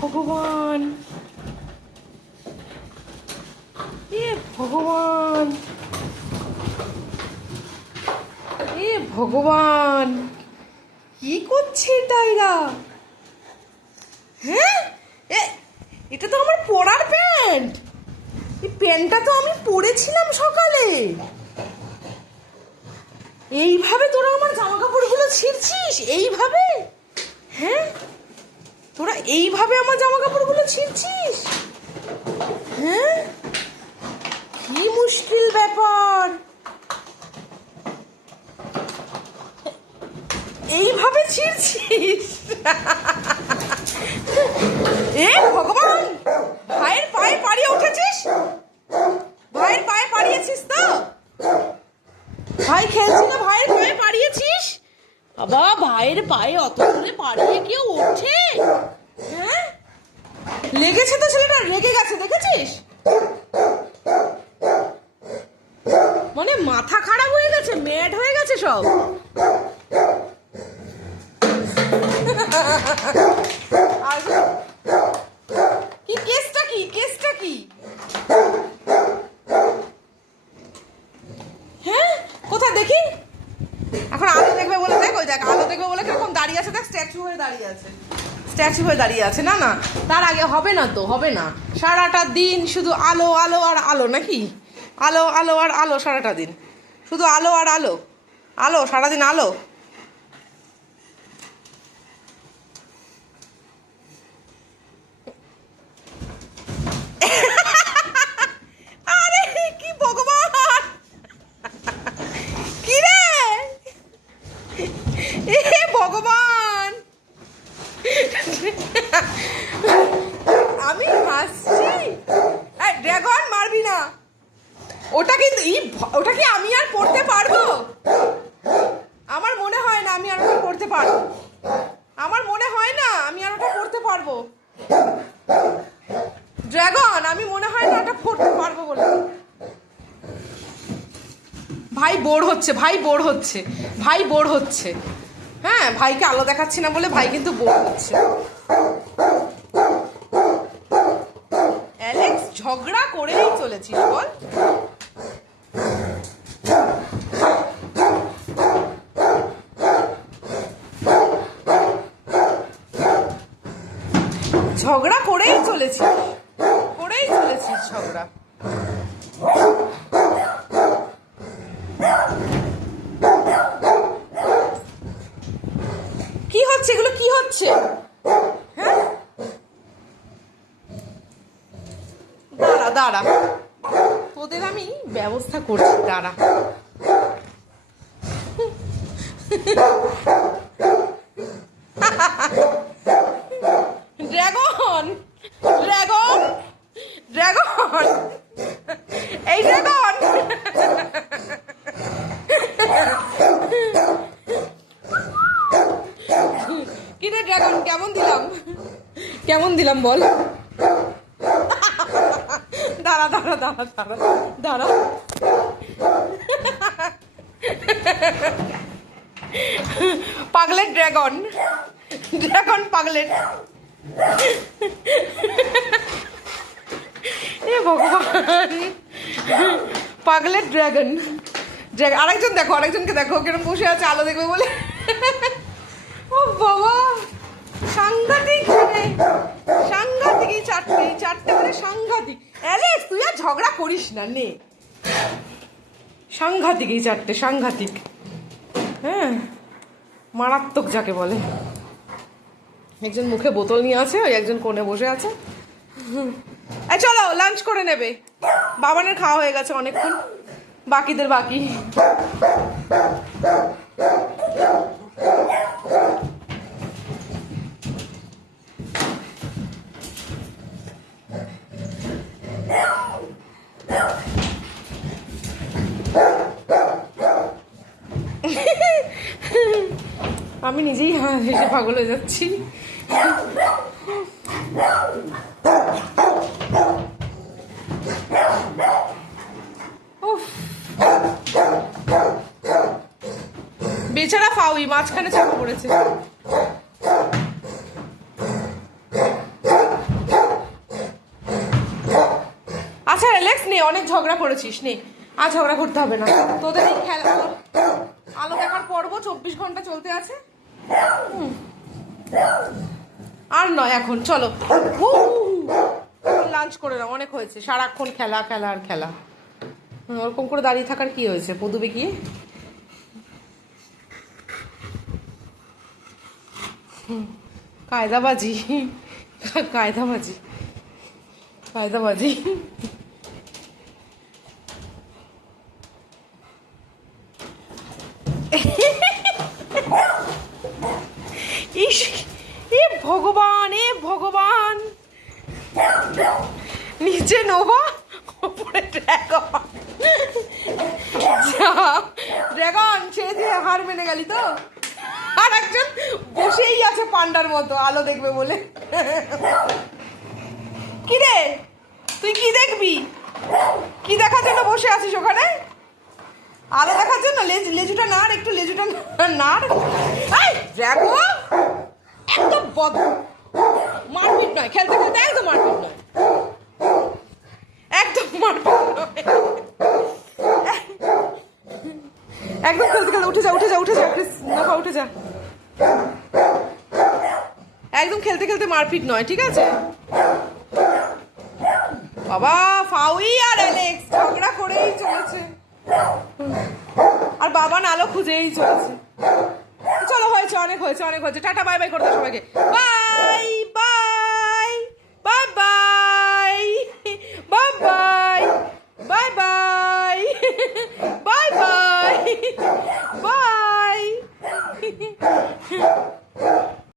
ভগবান, এ ভগবান, এ ভগবান, কি করছে এটা এরা? হ্যাঁ, এটা তো আমার পরার প্যান্ট। এই প্যান্টটা তো আমি পরেছিলাম সকালে। এইভাবে তোরা আমার জামা কাপড়গুলো ছিঁড়ছিস? এইভাবে? হ্যাঁ, তোরা এইভাবে আমার জামা কাপড়গুলো ছিঁড়ছিস? হ্যাঁ, কি মুশকিল ব্যাপার। এইভাবে ছিঁড়ছিস? এ ভগবান, ভাইয়ের পায়ে পাড়িয়ে উঠেছিস? ভাইয়ের পায়ে পাড়িয়েছিস তো? ভাই খেলছিল, ভাইয়ের পায়ে পাড়িয়েছিস? বাবা, ভাইয়ের পায়ে অত দূরে পাড়িয়ে কেউ ওঠে? হ্যাঁ, লেগেছে তো, ছেলেটা রেগে গেছে, দেখেছিস? মানে মাথা খারাপ হয়ে গেছে, ম্যাড হয়ে গেছে সব। কি কেসটা, কি কেসটা কি? হ্যাঁ, কোথায় দেখি? এখন আলো দেখবে বলে, দেখ ওই দেখ, আলো দেখবে বলে কিরকম দাঁড়িয়ে আছে, দেখ স্ট্যাচু হয়ে দাঁড়িয়ে আছে, স্ট্যাচু হয়ে দাঁড়িয়ে আছে। না না, তার আগে হবে না তো, হবে না। সারাটা দিন শুধু আলো আলো আর আলো, নাকি? আলো আলো আর আলো, সারাটা দিন শুধু আলো আর আলো, আলো সারাদিন আলো। আরে কি ভগবান, কি রে, এ ভগবান, আমি হাসছি। ড্রাগন মারবি না, ওটা কিন্তু ওটা কি আমি আর পড়তে পারবো? আমার মনে হয় না আমি আর ওটা পড়তে পারবো। আমার মনে হয় না আমি আর ওটা পড়তে পারবো। ড্রাগন, আমি মনে হয় না ওটা পড়তে পারবো বলে। ভাই বোর হচ্ছে, ভাই বোর হচ্ছে, ভাই বোর হচ্ছে। হ্যাঁ, ভাইকে আলো দেখাচ্ছি না বলে ভাই কিন্তু বোর হচ্ছে। অ্যালেক্স, ঝগড়া করেই চলেছিস বল? ঝগড়া করেই চলেছিস, করেই চলেছিস ঝগড়া। কি হচ্ছে এগুলো, কি হচ্ছে? হ্যাঁ, দাঁড়া দাঁড়া, তোদের আমি ব্যবস্থা করছি, দাঁড়া। ড্রাগন, ড্রাগন, ড্রাগন, এই ড্রাগন, কি রে ড্রাগন, কেমন দিলাম, কেমন দিলাম বল? দাঁড়া দাঁড়া দাঁড়া দাঁড়া দাঁড়া, পাগলেট ড্রাগন, ড্রাগন পাগলেট। এ ভগবান, পাগলেট ড্রাগন। আরেকজন দেখো, আরেকজনকে দেখো কিরকম বসে আছে আলো দেখবে বলে। ও বাবা, সাংঘাতিক, সাংঘাতিক, এই চারটে, এই চারটে মানে সাংঘাতিক। অ্যালেক্স, তুই আর ঝগড়া করিস না, নে। সাংঘাতিক এই চারটে, সাংঘাতিক। হ্যাঁ, মারাত্মক যাকে বলে। একজন মুখে বোতল নিয়ে আছে, ওই একজন কোণে বসে আছে। এই চলো লাঞ্চ করে নেবে, বাবানের খাওয়া হয়ে গেছে অনেকক্ষণ, বাকিদের বাকি। আমি নিজেই হেসে পাগল হয়ে যাচ্ছি। বেচারা ফাউই মাঝখানে চাপা পড়েছে। নে, অনেক ঝগড়া করেছিস, নে আর ঝগড়া করতে হবে না। তোদের এই খেলা আলো দেখার পর্ব 24 ঘন্টা চলতে আছে। আর নয় এখন, চলো লাঞ্চ করে নাও, অনেক হয়েছে, সারাক্ষণ খেলা খেলা আর খেলা। ওরকম করে দাঁড়িয়ে থাকার কি হয়েছে পদুবে গিয়ে? কায়দাবাজি কায়দাবাজি কায়দাবাজি। ইস, এ ভগবান, এ ভগবান, নিচে নোভা, উপরে ড্রাগন। ড্রাগন ছেড়ে দিয়ে হার মেনে গেলি তো? আর একজন বসেই আছে পান্ডার মতো আলো দেখবে বলে। কি রে, তুই কি দেখবি? কি দেখার জন্য বসে আছিস ওখানে? আলো দেখার জন্য? লেজুটা নাড়, একটু লেজুটা নাড়। ড্রাগন একদম বদ, মারপিট নয়, খেলতে খেলতে একদম মারপিট নয়, একদম মারপিট নয়, একদম খেলতে খেলতে। উঠে যা উঠে যা উঠে যা নোভা, উঠে যা। একদম খেলতে খেলতে মারপিট নয়, ঠিক আছে? বাবা, ফাউই আর অ্যালেক্স ঝগড়া করেই চলেছে, আর বাবা নালো খুঁজেই চলেছে। চলো, হয়েছে, অনেক হয়েছে, অনেক হয়েছে। টাটা, বাই বাই করে দাও সবাইকে। Bye bye bye bye bye bye bye bye bye bye.